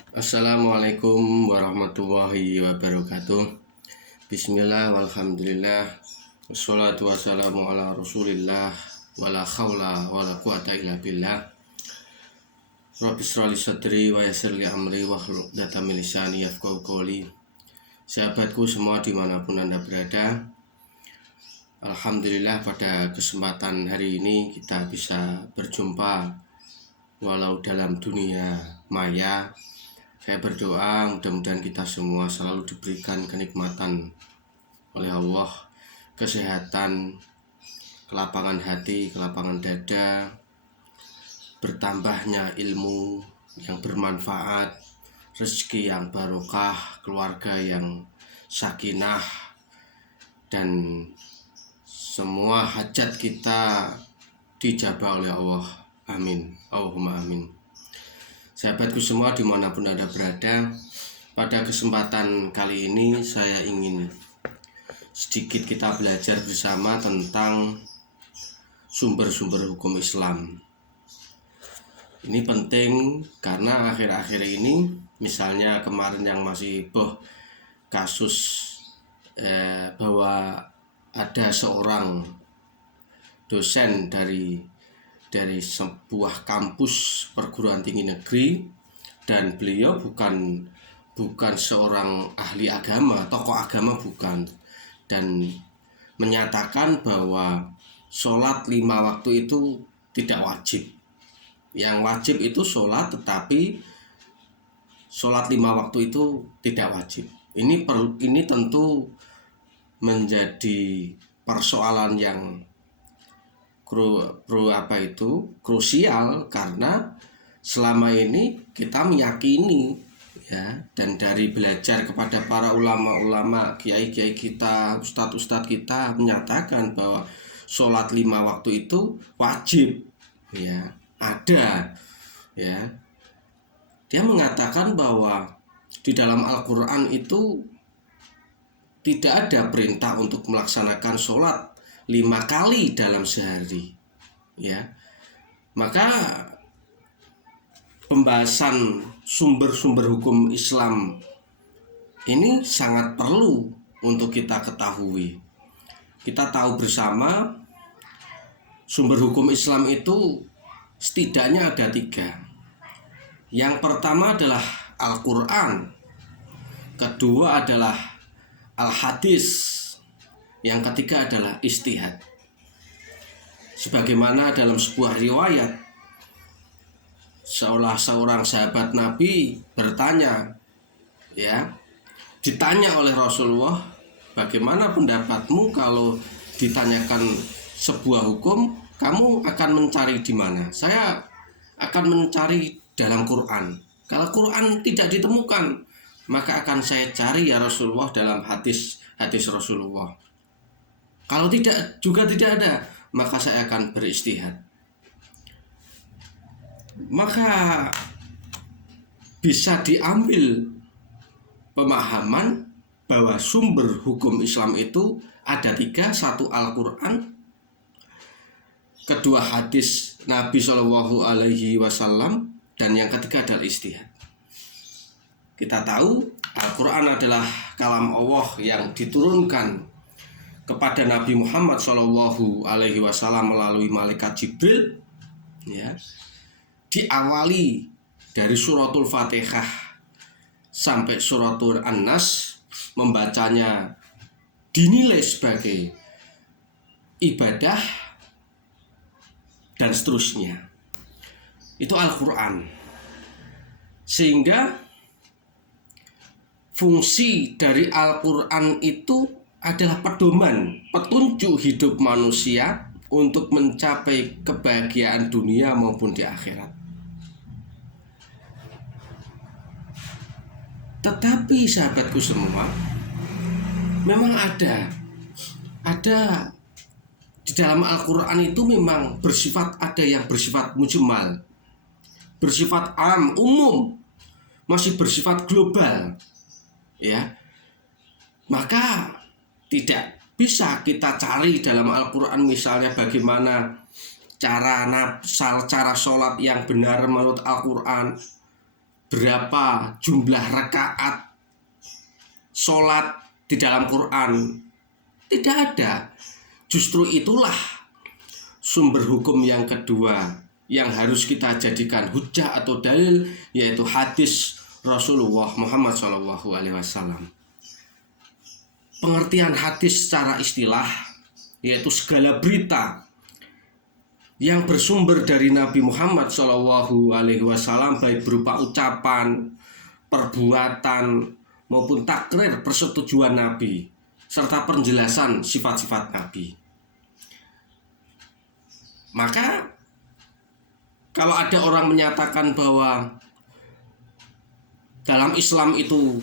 Assalamualaikum warahmatullahi wabarakatuh. Bismillah walhamdulillah. Wassalatu wassalamu ala rasulillah. Wala khawla wala quwata illa billah. Rabbi shrah li sadri wa yassir li amri wahlul 'uqdatam min lisani yafqahu qawli. Sahabatku semua dimanapun Anda berada, alhamdulillah pada kesempatan hari ini kita bisa berjumpa walau dalam dunia maya. Saya berdoa mudah-mudahan kita semua selalu diberikan kenikmatan oleh Allah, kesehatan, kelapangan hati, kelapangan dada, bertambahnya ilmu yang bermanfaat, rezeki yang barokah, keluarga yang sakinah, dan semua hajat kita dijabah oleh Allah. Amin. Allahumma amin. Sahabatku semua dimanapun Anda berada, pada kesempatan kali ini saya ingin sedikit kita belajar bersama tentang sumber-sumber hukum Islam. Ini penting karena akhir-akhir ini, misalnya kemarin yang masih kasus bahwa ada seorang dosen dari sebuah kampus perguruan tinggi negeri, dan beliau bukan seorang ahli agama, tokoh agama bukan, dan menyatakan bahwa sholat 5 waktu itu tidak wajib. Yang wajib itu sholat, tetapi sholat 5 waktu itu tidak wajib. Ini tentu menjadi persoalan yang krusial, karena selama ini kita meyakini ya, dan dari belajar kepada para ulama-ulama, kiai-kiai kita, ustadz-ustadz kita menyatakan bahwa sholat 5 waktu itu wajib ya, ada ya. Dia mengatakan bahwa di dalam Al-Quran itu tidak ada perintah untuk melaksanakan sholat 5 kali dalam sehari ya. Maka pembahasan sumber-sumber hukum Islam ini sangat perlu untuk kita ketahui. Kita tahu bersama sumber hukum Islam itu setidaknya ada 3. Yang pertama adalah Al-Quran, kedua adalah Al-Hadis, yang ketiga adalah ijtihad. Sebagaimana dalam sebuah riwayat, seorang sahabat Nabi bertanya ya, ditanya oleh Rasulullah, bagaimana pendapatmu kalau ditanyakan sebuah hukum, kamu akan mencari di mana? Saya akan mencari dalam Quran. Kalau Quran tidak ditemukan, maka akan saya cari ya Rasulullah dalam hadis Rasulullah. Kalau tidak ada, maka saya akan beristihad. Maka bisa diambil pemahaman bahwa sumber hukum Islam itu ada 3. 1 Al-Quran, kedua hadis Nabi SAW, dan yang ketiga adalah ijtihad. Kita tahu Al-Quran adalah kalam Allah yang diturunkan kepada Nabi Muhammad SAW melalui malaikat Jibril ya. Diawali dari suratul Fatihah sampai suratul An-Nas, membacanya dinilai sebagai ibadah dan seterusnya. Itu Al-Quran. Sehingga fungsi dari Al-Quran itu adalah pedoman, petunjuk hidup manusia untuk mencapai kebahagiaan dunia maupun di akhirat. Tetapi sahabatku semua, memang ada di dalam Al-Quran itu memang ada yang bersifat mujmal, bersifat am, umum, masih bersifat global ya. Maka tidak bisa kita cari dalam Al-Quran misalnya bagaimana cara sholat yang benar menurut Al-Quran, berapa jumlah rakaat sholat di dalam Quran. Tidak ada. Justru itulah sumber hukum yang kedua yang harus kita jadikan hujjah atau dalil, yaitu hadis Rasulullah Muhammad SAW. Pengertian hadis secara istilah yaitu segala berita yang bersumber dari Nabi Muhammad SAW, baik berupa ucapan, perbuatan, maupun takrir persetujuan Nabi, serta penjelasan sifat-sifat Nabi. Maka kalau ada orang menyatakan bahwa dalam Islam itu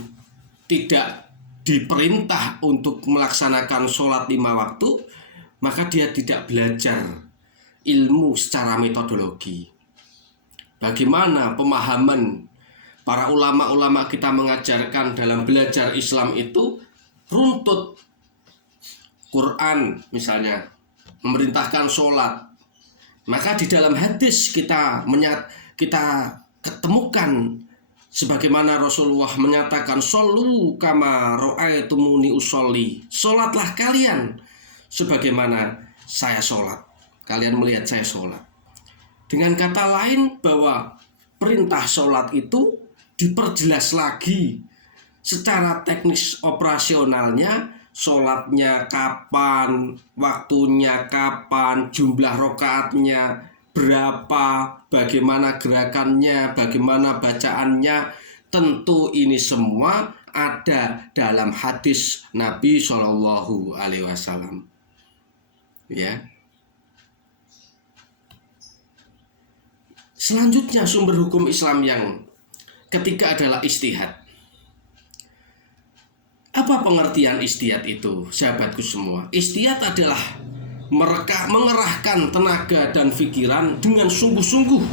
tidak diperintah untuk melaksanakan sholat 5 waktu, maka dia tidak belajar ilmu secara metodologi. Bagaimana pemahaman para ulama-ulama kita mengajarkan dalam belajar Islam itu runtut. Quran misalnya memerintahkan sholat, maka di dalam hadis kita ketemukan sebagaimana Rasulullah menyatakan, "Shollu kama ra'aitumuni usolli." Sholatlah kalian sebagaimana saya sholat. Kalian melihat saya sholat. Dengan kata lain, bahwa perintah sholat itu diperjelas lagi secara teknis operasionalnya. Sholatnya kapan, waktunya kapan, jumlah rakaatnya berapa, bagaimana gerakannya, bagaimana bacaannya. Tentu ini semua ada dalam hadis Nabi SAW. Ya. Selanjutnya sumber hukum Islam yang ketiga adalah ijtihad. Apa pengertian ijtihad itu, sahabatku semua? Ijtihad adalah mengerahkan tenaga dan pikiran dengan sungguh-sungguh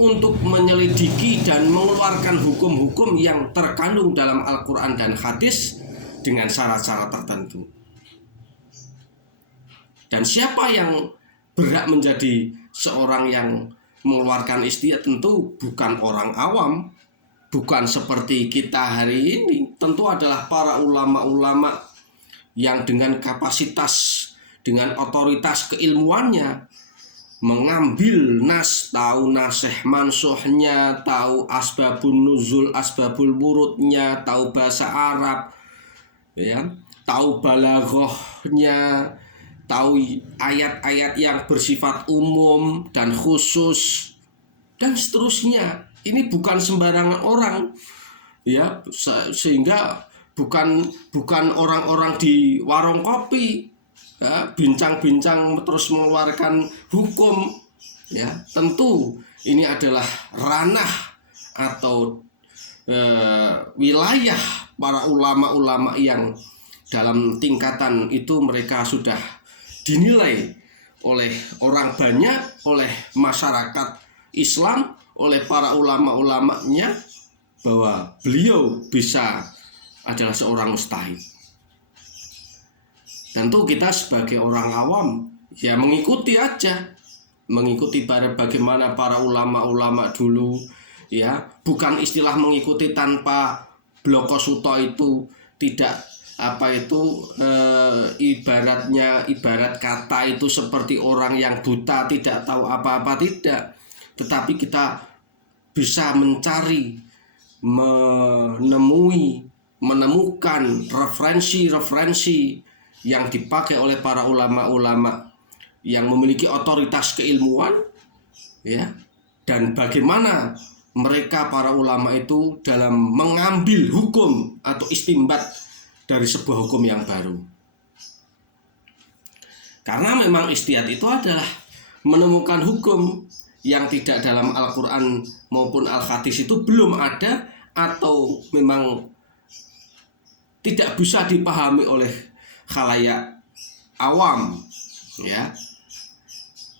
untuk menyelidiki dan mengeluarkan hukum-hukum yang terkandung dalam Al-Quran dan hadis dengan syarat-syarat tertentu. Dan siapa yang berhak menjadi seorang yang mengeluarkan ijtihad? Tentu bukan orang awam, bukan seperti kita hari ini. Tentu adalah para ulama-ulama yang dengan kapasitas, dengan otoritas keilmuannya mengambil nas, tahu nasih mansuhnya, tahu asbabun nuzul, asbabul wurudnya, tahu bahasa Arab, ya, tahu balaghahnya, tahu ayat-ayat yang bersifat umum dan khusus, dan seterusnya. Ini bukan sembarangan orang, ya, sehingga bukan orang-orang di warung kopi, ya, bincang-bincang terus mengeluarkan hukum, ya. Tentu ini adalah ranah atau wilayah para ulama-ulama yang dalam tingkatan itu mereka sudah dinilai oleh orang banyak, oleh masyarakat Islam, oleh para ulama-ulamanya, bahwa beliau adalah seorang mujtahid. Tentu kita sebagai orang awam ya mengikuti aja, mengikuti bagaimana para ulama-ulama dulu, ya, bukan istilah mengikuti tanpa bloko suto itu tidak ibarat kata itu seperti orang yang buta tidak tahu apa-apa, tidak. Tetapi kita bisa mencari, menemukan referensi-referensi yang dipakai oleh para ulama-ulama yang memiliki otoritas keilmuan, ya, dan bagaimana mereka para ulama itu dalam mengambil hukum atau istinbat dari sebuah hukum yang baru. Karena memang ijtihad itu adalah menemukan hukum yang tidak dalam Al-Quran maupun Al-Hadis itu belum ada, atau memang tidak bisa dipahami oleh khalayak awam, ya.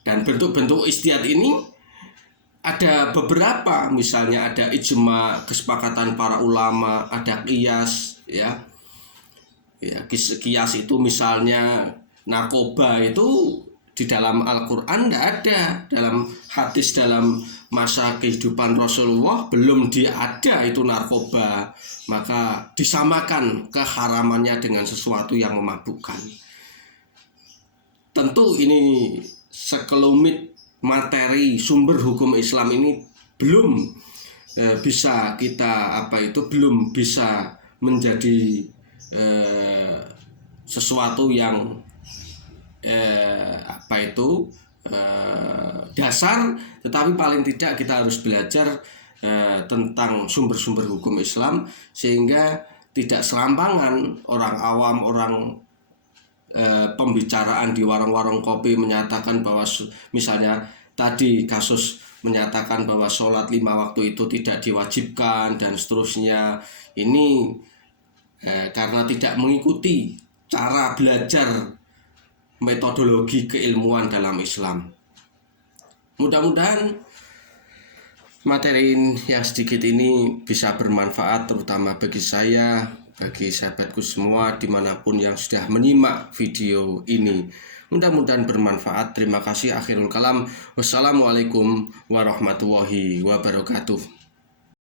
Dan bentuk-bentuk ijtihad ini ada beberapa, misalnya ada ijma, kesepakatan para ulama, ada qiyas, ya. Ya, qiyas itu misalnya narkoba itu di dalam Al-Quran tidak ada, dalam hadis, dalam masa kehidupan Rasulullah belum ada itu narkoba, maka disamakan keharamannya dengan sesuatu yang memabukkan. Tentu ini sekelumit materi sumber hukum Islam ini belum bisa kita belum bisa menjadi sesuatu yang dasar, tetapi paling tidak kita harus belajar tentang sumber-sumber hukum Islam sehingga tidak serampangan orang awam, orang pembicaraan di warung-warung kopi menyatakan bahwa misalnya tadi kasus menyatakan bahwa sholat 5 waktu itu tidak diwajibkan dan seterusnya. Ini karena tidak mengikuti cara belajar metodologi keilmuan dalam Islam. Mudah-mudahan materi yang sedikit ini bisa bermanfaat, terutama bagi saya, bagi sahabatku semua dimanapun yang sudah menyimak video ini. Mudah-mudahan bermanfaat. Terima kasih. Akhirul kalam. Wassalamualaikum warahmatullahi wabarakatuh.